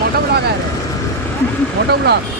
मोठा ब्लॉग आहे रे, मोठा ब्लॉग.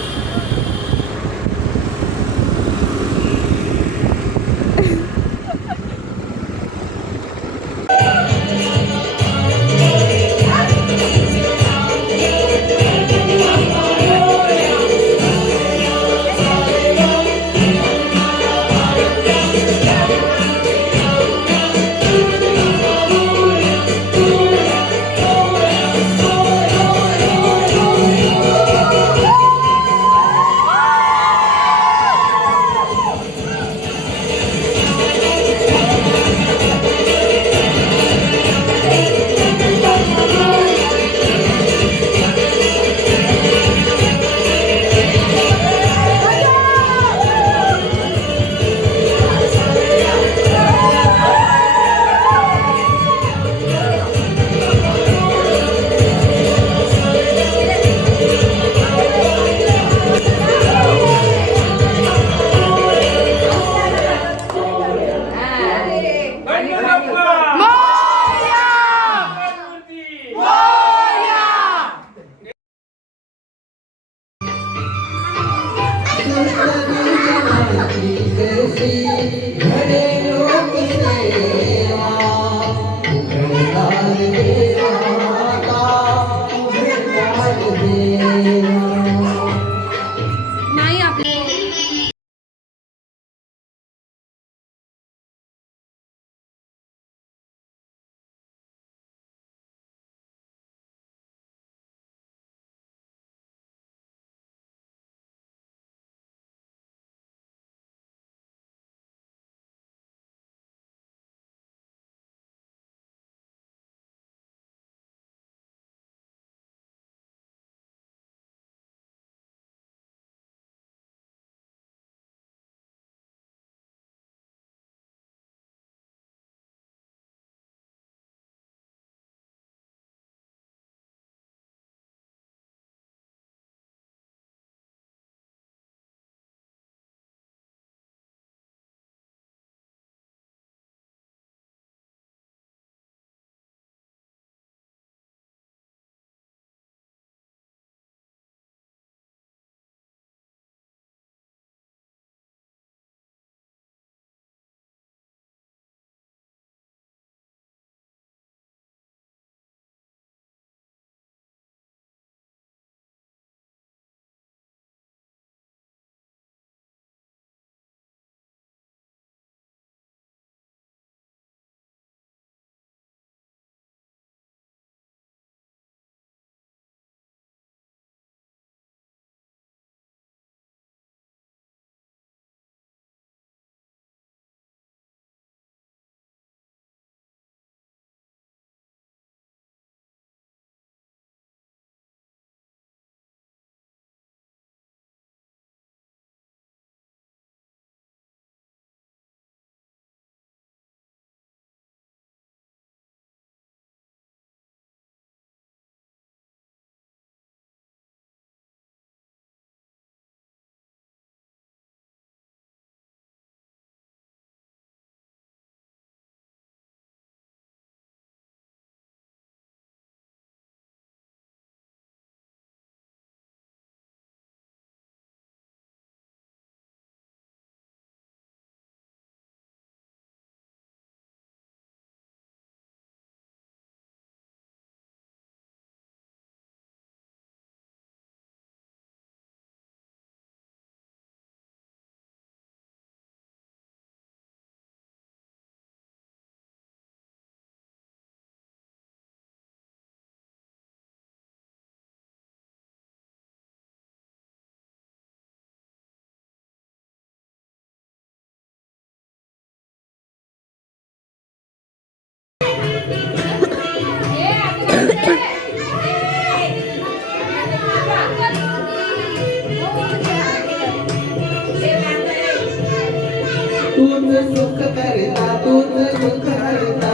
तूच सुख करता तूच दुःख हरता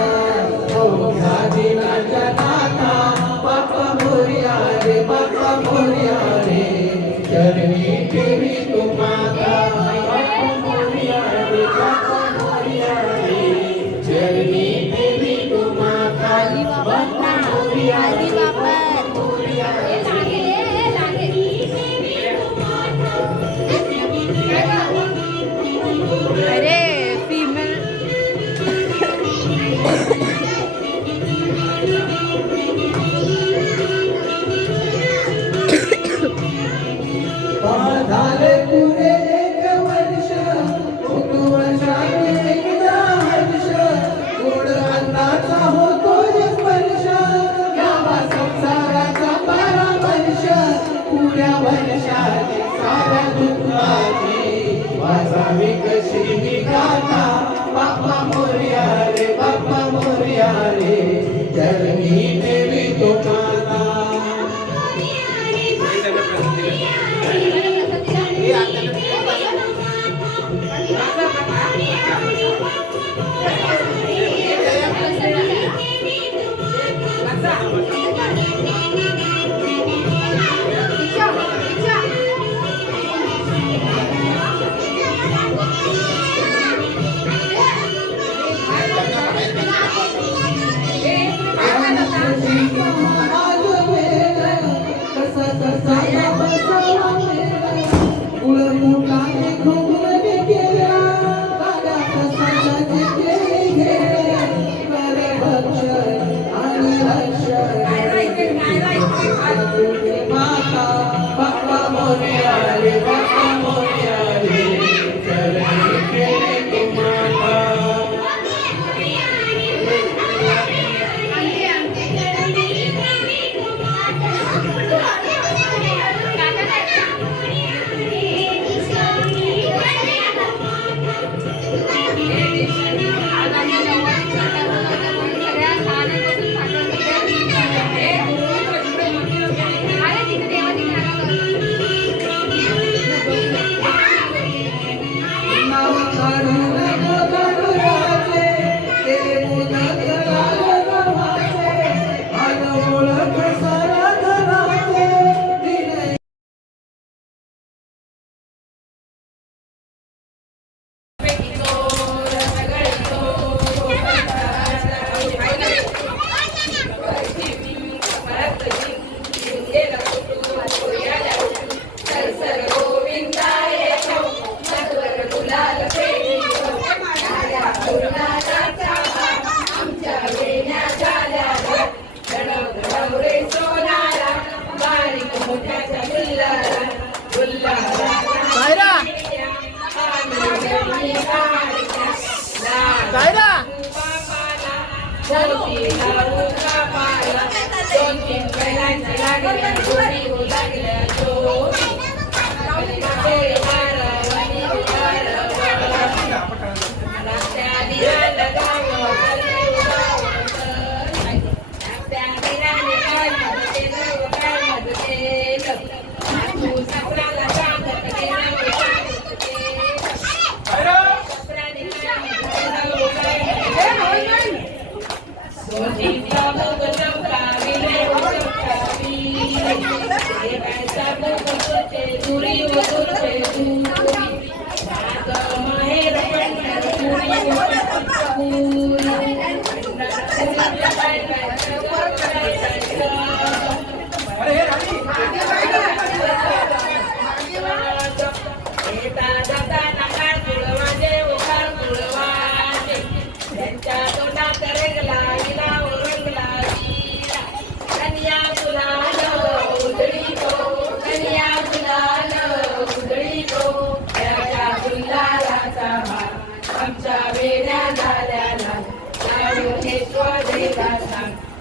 अवघ्या दिनाच्या नाथा बाप्पा मोरया रे बाप्पा मोरया रे चरणी ठेवी तू माता बाप्पा मोरया रे बाप्पा मोरया रे चरणी ठेवी तू माता बाप्पा मोरया रे बाप्पा मोरया रे वर्षाची साऱ्या दुःखाची वाचावी कशी मी गाथा बाप्पा मोरया रे बाप्पा मोरया रे चरणी देवी तो माता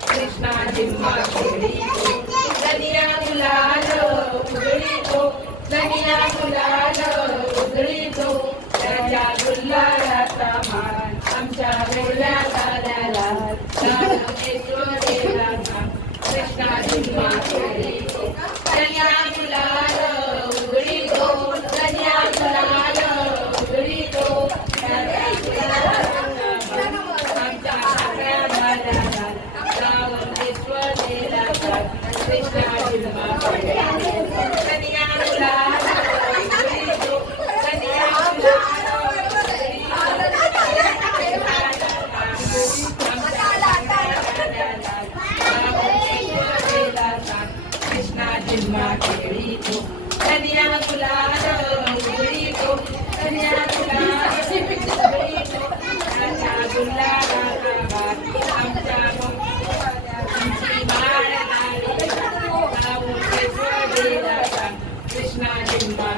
कृष्णा जिम्मा दनिया मुलालो उजळी तो दनिया मुलालो उजळी तो त्याच्या गुल्हाराचा मान आमच्या वेगळ्या झाल्याला ज्ञानेश्वरीला सांग कृष्णा जिम्मा दनिया मुलालो उजळी तो दनिया मुलालो उजळी तो त्याच्या गुल्हाराचा मान आमच्या वेगळ्या झाल्याला कृष्णा जिम्मा कन्या मुलाला कन्या कृष्णा जिम्मा खेळी तो कन्या मुलाला उजळी तो कन्या मुलाला उजळी तो त्याच्या गुलाला आमच्या कृष्णा जिम्मा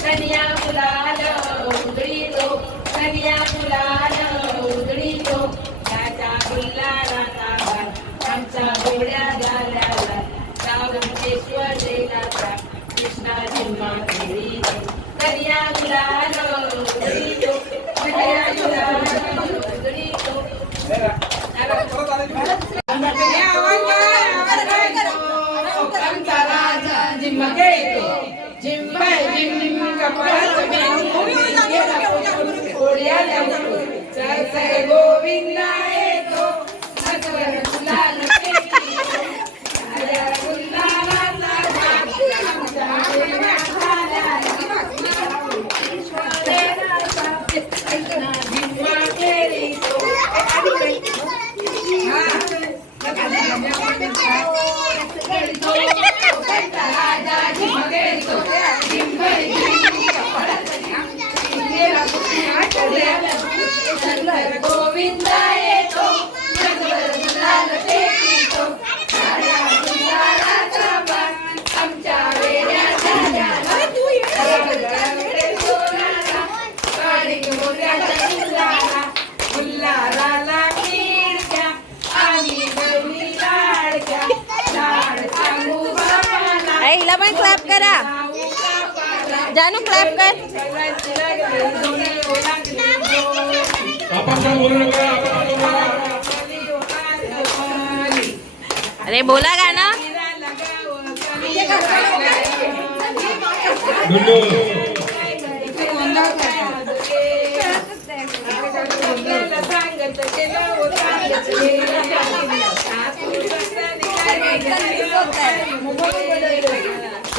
कन्या मुलाला उजळी तो कन्या मुलाला उजळी तो त्याच्या गुल्हाराचा आमचा गोड्या झाल्याला जाऊन ईश्वरीला कृष्णा झिम्मा खेळीतो कन्या गुलाल उधळीतो कन्या गुलाल उधळीतो आमचा राजा झिम्मा खेळीतो झिम्मा झिम्म कपाळात ओढ्याला जय जय गोविंदा येतो नटवर गुलाल फेकीतो राजा गुलालाचा भाग आमच्या देवाचा झिम्मा खेळीतो राजा झिम्मा खेळीतो गोविंदा येतो नटवर गुलाल फेकीतो राजा गुलालाचा भाग आमच्या वेड्याचा गुल्लाराला खीरच्या आणि गौरी लाडच्या लाड सांगू बापाला हिला पण क्लॅप करा जानू क्लॅप कर अरे बोला गाणं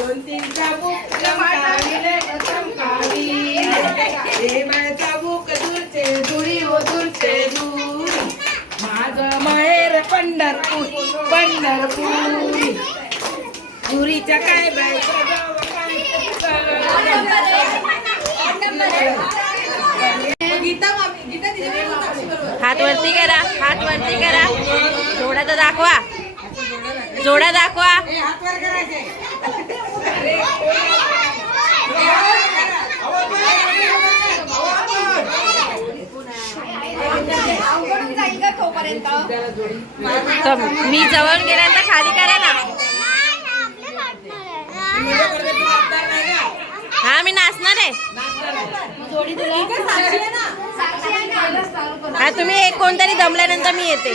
दोन तीन चाबूक चमकावी चाबूक दूरचे दुरी हो दूरचे दूर माझं माहेर पंढरपूर पंढरपूर दुरीच्या काय बाय हात वरती करा हात वरती करा जोडा तर दाखवा जोडा दाखवा मी जवळ गेल्यानंतर खाली करा ना हा मी नाचणार आहे हा तुम्ही एक कोणतरी दमल्यानंतर मी येते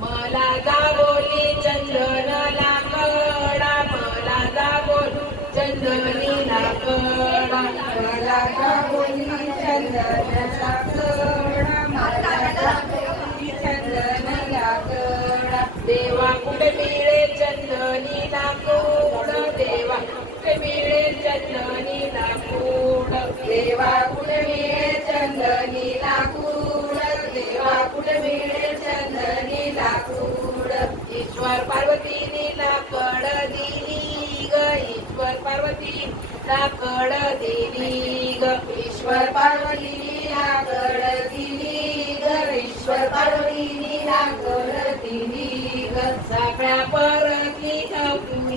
मला दाबोली चंदन लाकडा मला दाबोली चंदनी लाकडा मला दाबोली चंदन लाकडा मला दाबोली चंदन लाकडा देवा कुठे मिळे चंदनी लाकूड देवा कुठे मिळे चंदनी लाकूड देवा कुठे मिळे चंदनी लाकूड देवा कुठे मिळे चंदनी लाकूड ईश्वर पार्वतीने लाकड दिली ग ईश्वर पार्वती लाकड दिली ग ईश्वर पार्वतीने लाकड दिली ग ईश्वर पार्वतीने लाकड दिली ग सगळ्या परती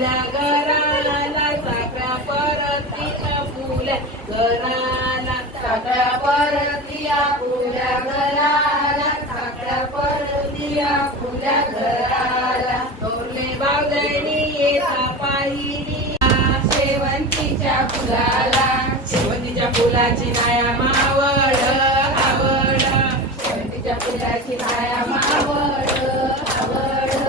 फुल्या घराला साखळ्या परतीया फुल्या घराला साखळ्या परतीया फुल्या घराला साखळ्या परतीया फुल्या घराला थोरले बावधणी येता पाहिली शेवंतीच्या फुलाला शेवंतीच्या फुलाची नाया मावळ आवड शेवंतीच्या फुलाची नाया मावळ आवड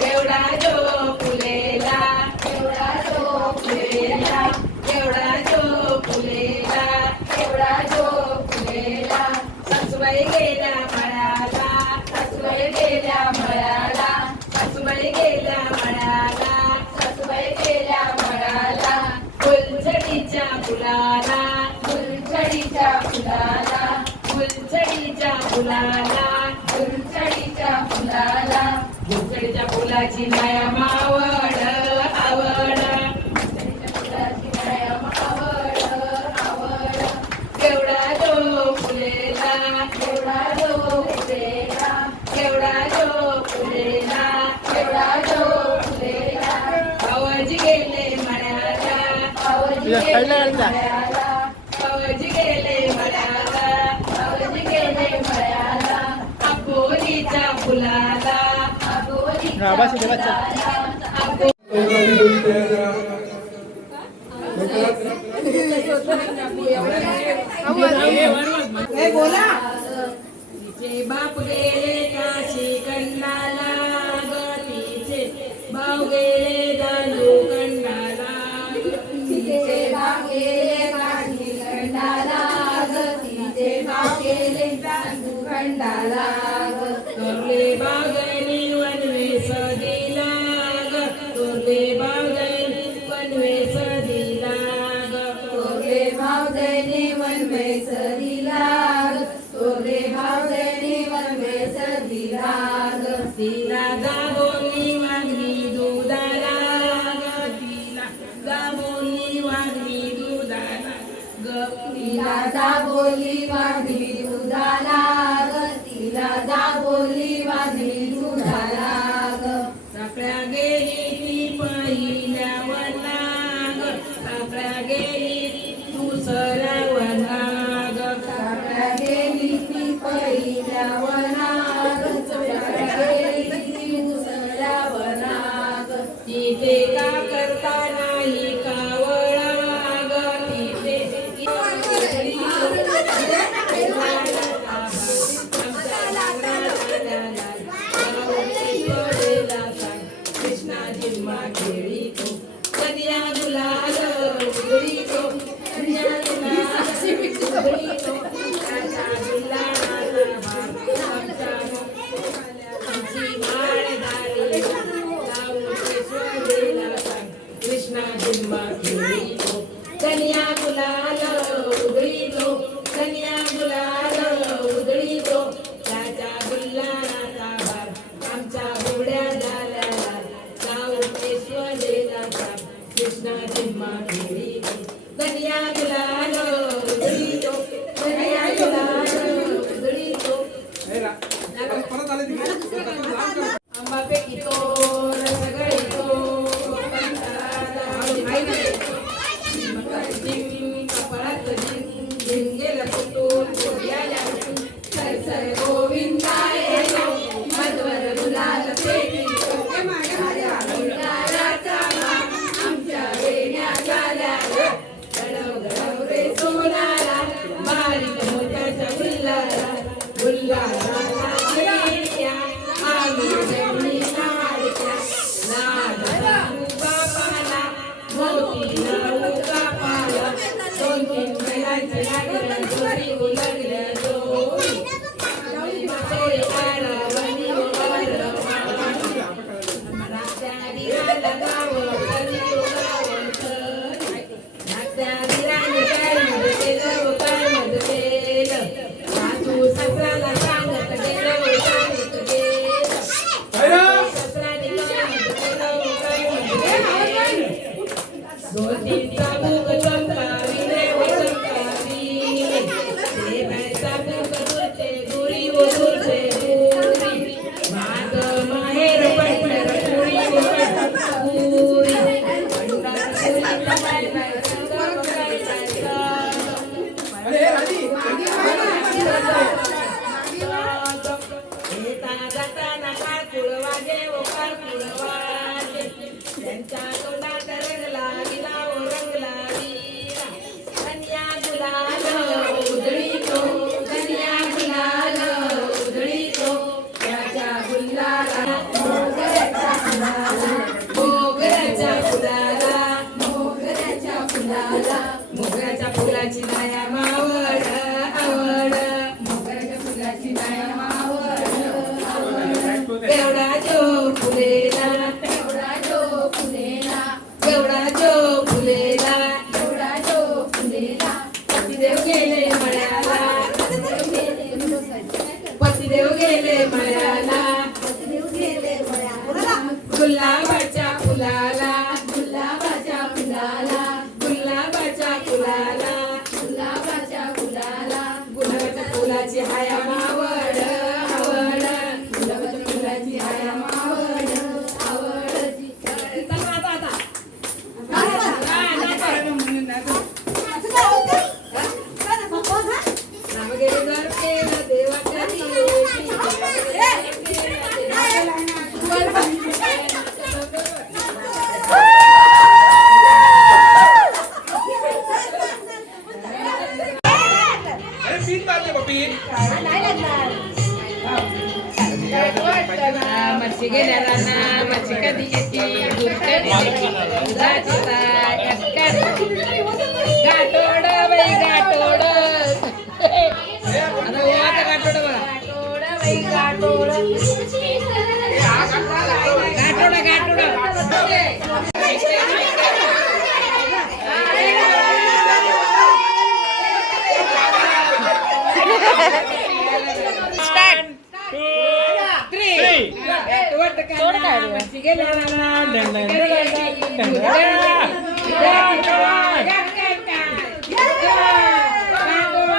केवढा जो फुलेला केवढा जो फुलेला केवढा जो फुलेला केवढा जो फुलेला सासूबाई गेल्या मळ्याला सासूबाई गेल्या मळ्याला सासूबाई गेल्या मळ्याला सासूबाई गेल्या मळ्याला फुलझडीच्या फुलाला फुलझडीच्या फुलाला फुलझडीच्या फुलाला फुलझडीच्या फुलाला फुलझडीच्या फुलाची माया मावड आवड फुलझडीच्या फुलाची माया मावड आवड केवढा जो फुलेला केवढा जो फुलेला केवढा जो फुलेला केवढा जो फुलेला आवाज गेले मळ्याला आवाज गेले मळ्याला आवाज गेले मळ्याला आवाज गेले मळ्याला अबोलीच्या फुलाला अबोलीच्या फुलाला तिचे बाप गेले काशी कंडाला ग तिचे भाऊ गेले दालू कंडाला तिचे भाव गेले काशी कंडाला ग तिचे भाव गेले दालू कंडाला ग तोरले बागणी वनवे सदिला ग तोरले बागणी वनवे सदिला ग तोरले बागणी वनवे सदिला ग तोरले बागणी वनवे सदिला ग तिला दाबोली वागली दुधाला ग तिला दाबोली वागली दुधाला ग तिला दाबोली वागली दुधाला ग तिला दाबोली वागली दुधाला ग साखळ्या गेली ती पहिल्या वना ग साखळ्या गेली दुसऱ्या वना ग साखळ्या गेली ती पहिल्या वना ग साखळ्या गेली ती दुसऱ्या वना ग तिथे का करता नाही कावळा ग तिथे कृष्णाजी खेळी तो कन्या गुलाल उगळी तो कन्या गुलाल उगळी तो त्याच्या गुलाला आमची माळ झाली लावून केशवदेला सांग कृष्णाजी खेळी तो कन्या गुलाल उगळी तो कन्या गुलाल उगळी तो त्याच्या गुलाला भार आमच्या बुड्या झाल्या लावून केशवदेला सांग कृष्णाजी खेळी तो कन्या गुलाल उगळी तो कन्या गुलाल उगळी तो आंबापैकी तो रसगळी तो कपाळात गेला फुटून सर सर गोविंदाय मधवर गुलाल पेटी गुलालाचा आमच्या वेण्या झाल्या गडव गडव रे गुलाबाच्या फुलाला गुलाबाच्या फुलाला गुलाबाच्या फुलाला गुलाबाच्या फुलाला गुलाबाच्या फुलाची हाया मावड आवड गुलाबाच्या फुलाची हाया मावड आवड मच्छी गेल्या ना मच्छी कधी येते दूध कधी येते दुधाची ताक गाठोड बाई गाठोड आता ओवाचं गाठोड बघा गाठोड गाठोड गाठोड स्टार्ट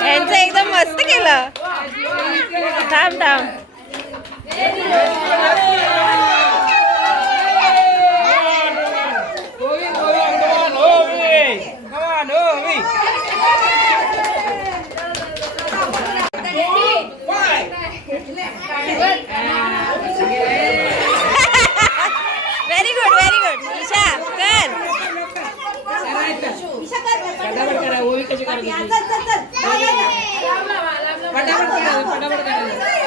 यांचं एकदम मस्त केलं थांब थांब व्हेरी गुड ईशा कर फटाफट करा ओवी कशी करायची फटाफट करा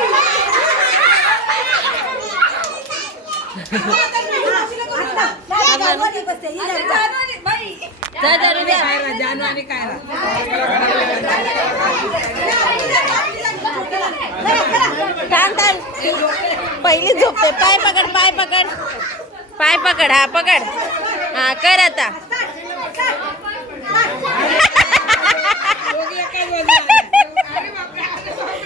जानू आणि कायरा पहिली झोपते पाय पकड हा पकड हा कर आता दोघी एकाच बाजूला अरे बापरे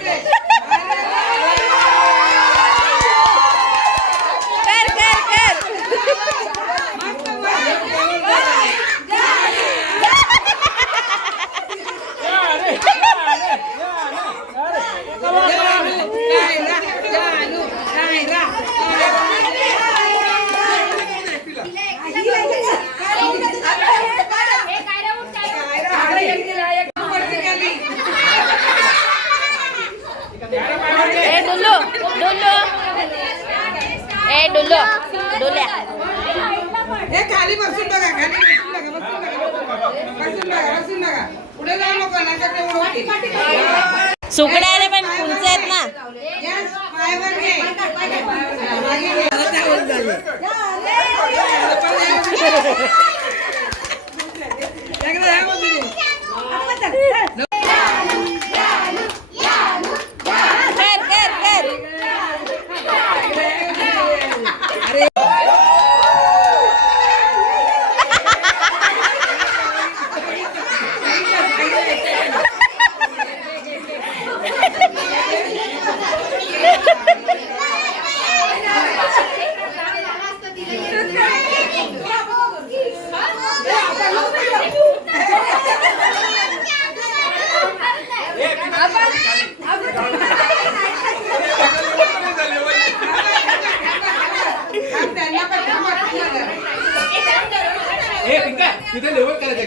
डोल्या हे खाली बसून बघा बसून बघा पुढे जाऊ नको ना सुकड्याने पण उंच आहेत ना तिथे लेवल करायचं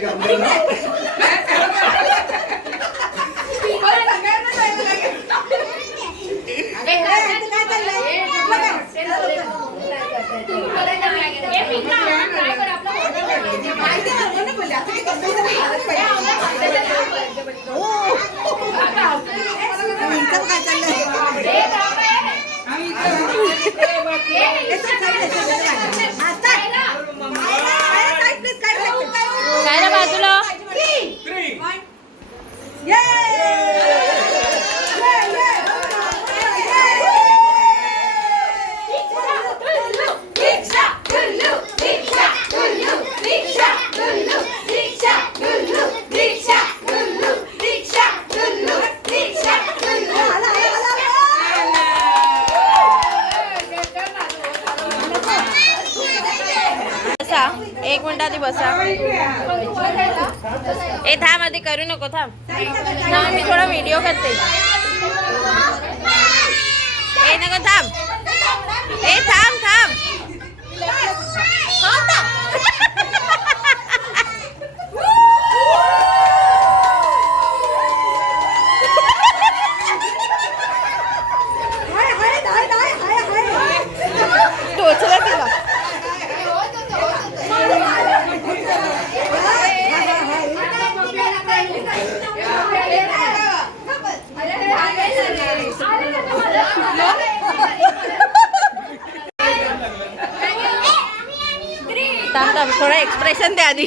काय बाजूला बसा 1 मिनिट आधी बसा. ए थांब आधी करू नको थांब मी थोडा व्हिडिओ करते. ए नको थांब. ए थांब थांब. टोचला तिला. थांब थांब थोडं एक्सप्रेशन दे आधी.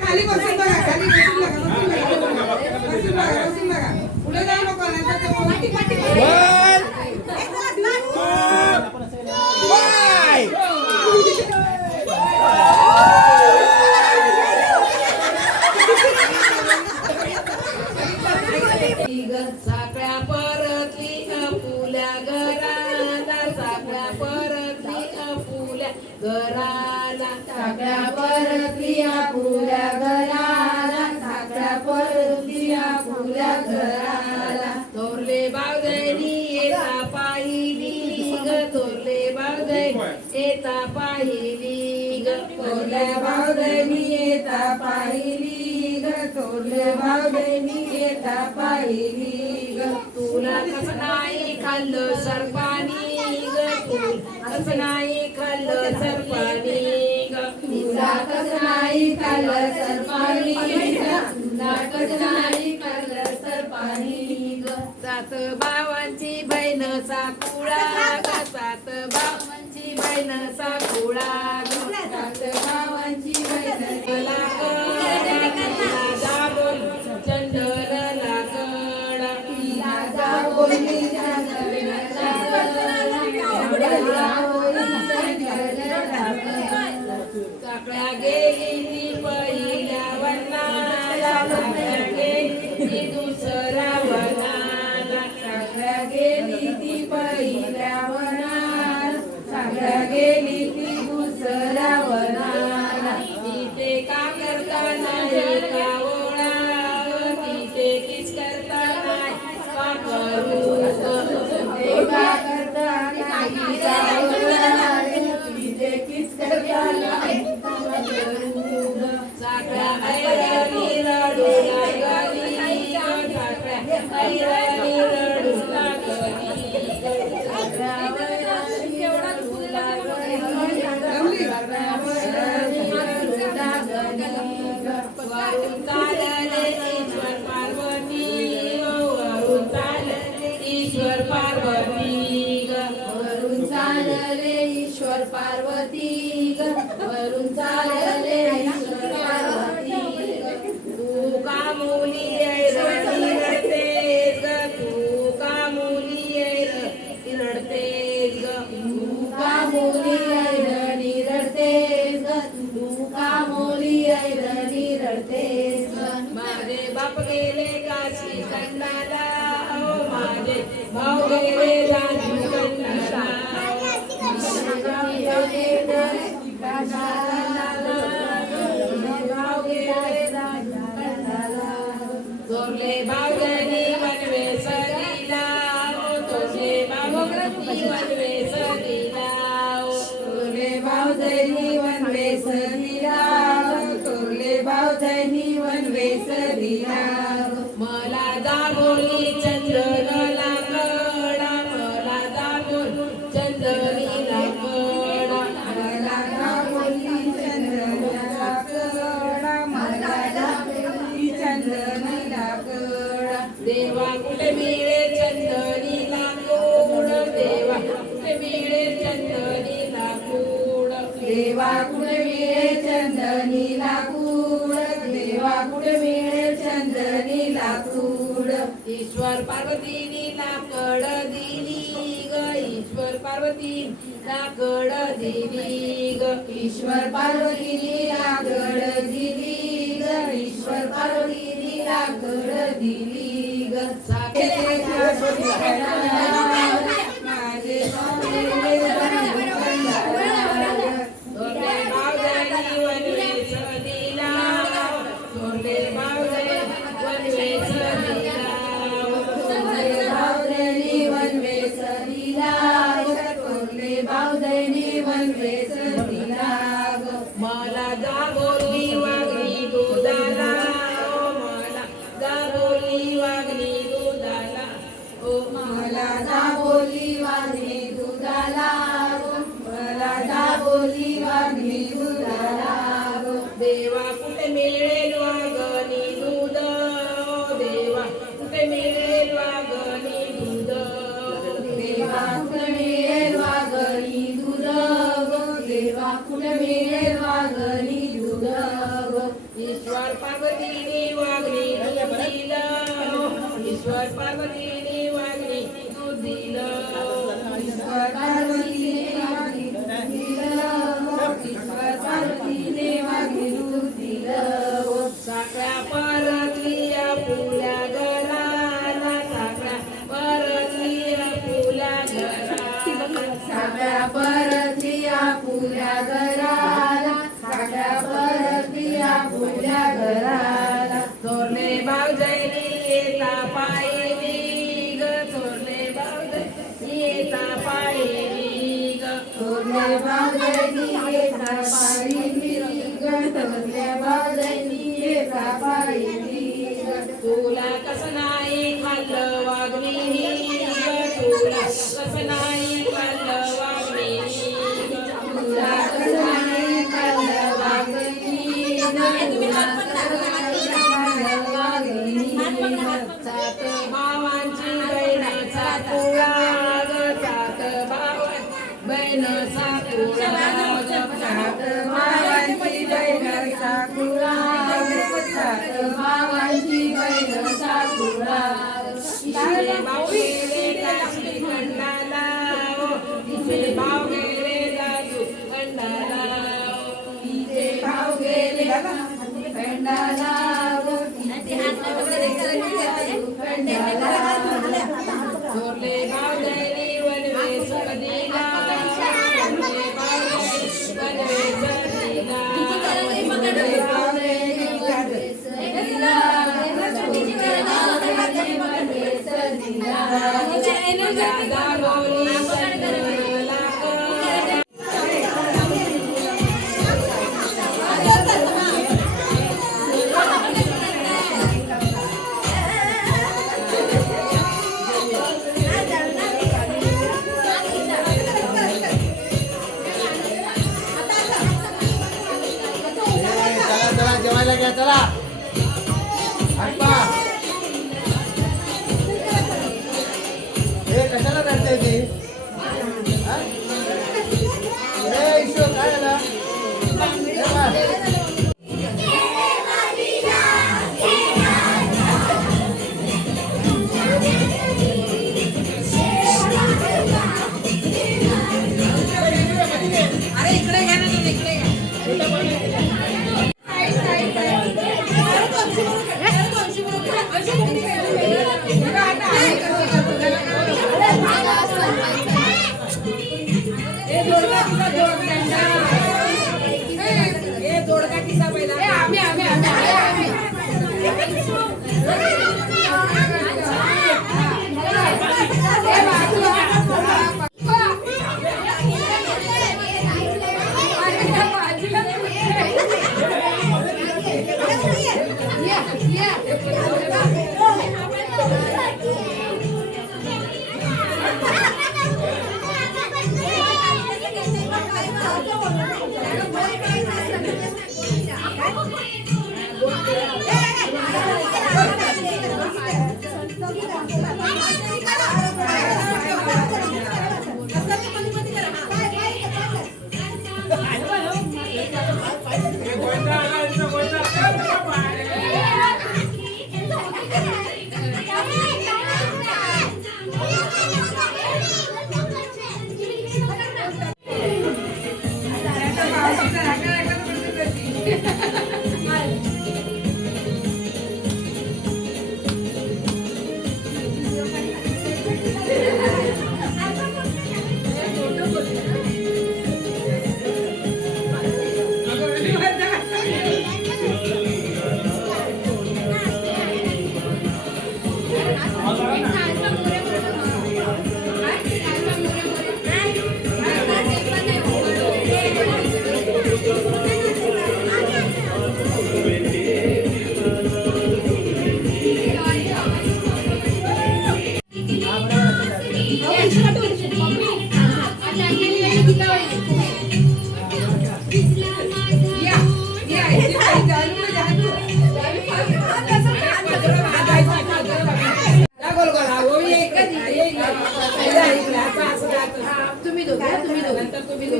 खाली बसून बघा, खाली बसून बघा, बसून बघा, बसून बघा. पुढे जाऊ नको, नाहीतर ते पाठी पाठी साखळ्या परतली अपुल्या घराला, साखळ्या परतली अपुल्या घराला, साखळ्या परतली अपुल्या घराला, साखळ्या परतली अपुल्या घराला. थोरले बावधनी येता पाहिली ग, थोरले बावधनी येता पाहिली ग, थोरल्या बावधनी येता पाहिली ग, थोरले बावधनी येता पाहिली ग. तुला कसं नाही खाल्लं सरपाणी ग, तुला कसं नाही खाल्लं सरपाणी ग, तुला कसं नाही खाल्लं सरपाणी ग, तुला कसं नाही खाल्लं सरपाणी ग. सात भावांची बहीण साकुळा ग, सात भावांची बहीण साकुळा ग, सात भावांची बहीण मला चंदर लागड, साखळ्या गेली ती पहिल्या वनाला, साखळ्या गेली ती दुसऱ्या वनाला, साखळ्या गेली ती पहिल्या वनाला, साखळ्या गेली ती दुसऱ्या वनाला. तिथे का करताना एका ओळा, तिथे किस करताना का करू ग, का करताना एका ओळा, तिथे किस करताना का करू ग. साखळ्या ऐरणी रडू लागली ग, साखळ्या ऐरणी रडू लागली ग, साखळ्या ऐरणी रडू लागली ग, साखळ्या ऐरणी रडू लागली ग. वरून चालले ईश्वर पार्वती ग, वरून चालले ईश्वर पार्वती ग, वरून चालले ईश्वर पार्वती ग, वरून चालले ईश्वर पार्वती ग. तू का मुली ऐरणी रडतेस ग, तू का मुली ऐरणी रडतेस ग, तू का मुली ऐरणी रडतेस ग, तू का मुली ऐरणी रडतेस ग. माझे बाप गेले काशी कंडाला, माझे भाऊ गेले राजू कंडाला, माझे भाऊ गेले राजू कंडाला. थोरले बावधनी वनवे सरीला, थोरले बावधनी वनवे सरीला, थोरले बावधनी वनवे सरीला, थोरले बावधनी वनवे सरीला. मला दामोली चंदन लागडा, मला दामोली चंदनी लागडा, मला दामोली चंदन लागडा, मला दामोली चंदनी लागडा. देवा कुठे मिळे चंदनी लाकूड, देवा कुठे मिळे चंदनी लाकूड, देवा कुठे मिळे चंदनी लाकूड, देवा कुठे मिळे चंदनी लाकूड. ईश्वर पार्वतीनी लाकड दिली ग, ईश्वर पार्वती लाकड दिली ग, ईश्वर पार्वतीनी लाकड दिली ग, ईश्वर पार्वतीनी लाकड दिली ग. साखरेच्या माझे थोरले बावधनी वनवे सरीला, थोरले बावधनी वनवे सरीला, थोरले बावधनी वनवे सरीला, थोरले तुला कसं नाही खाल्लं वागणी तुला कसं नाही खाल्लं वागणी तुला कसं नाही खाल्लं वागणी सात भावांची बहीण साकुळा सात भावां बहीण साकुळा सात भावांची बहीण साकुळा सात भावांची बहीण साकुळा तिचे भाऊ गेले काशी खंडाला तिचे भाऊ गेले जादू खंडाला तिचे भाऊ गेले खंडाला थोरले भाव गेले वनवे सदिला थोरले भाव गेले वनवे सदिला चला चला जेवायला घ्या चला आप्पा हे कशाला रडते ती हा? ए ईशो काय झालं हे बघ. अरे इकडे घ्या ना तुम्ही इकडे घ्या जोडका किसा पहिला आम्ही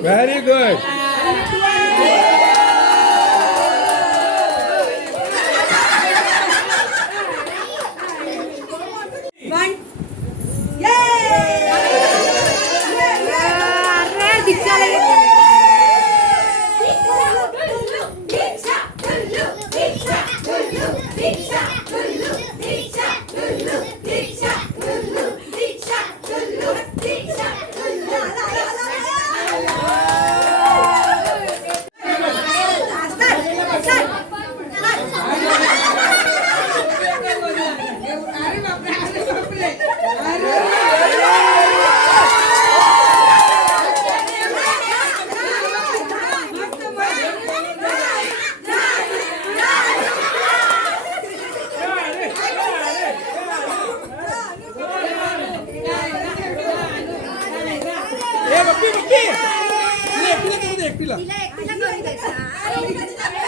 Very good.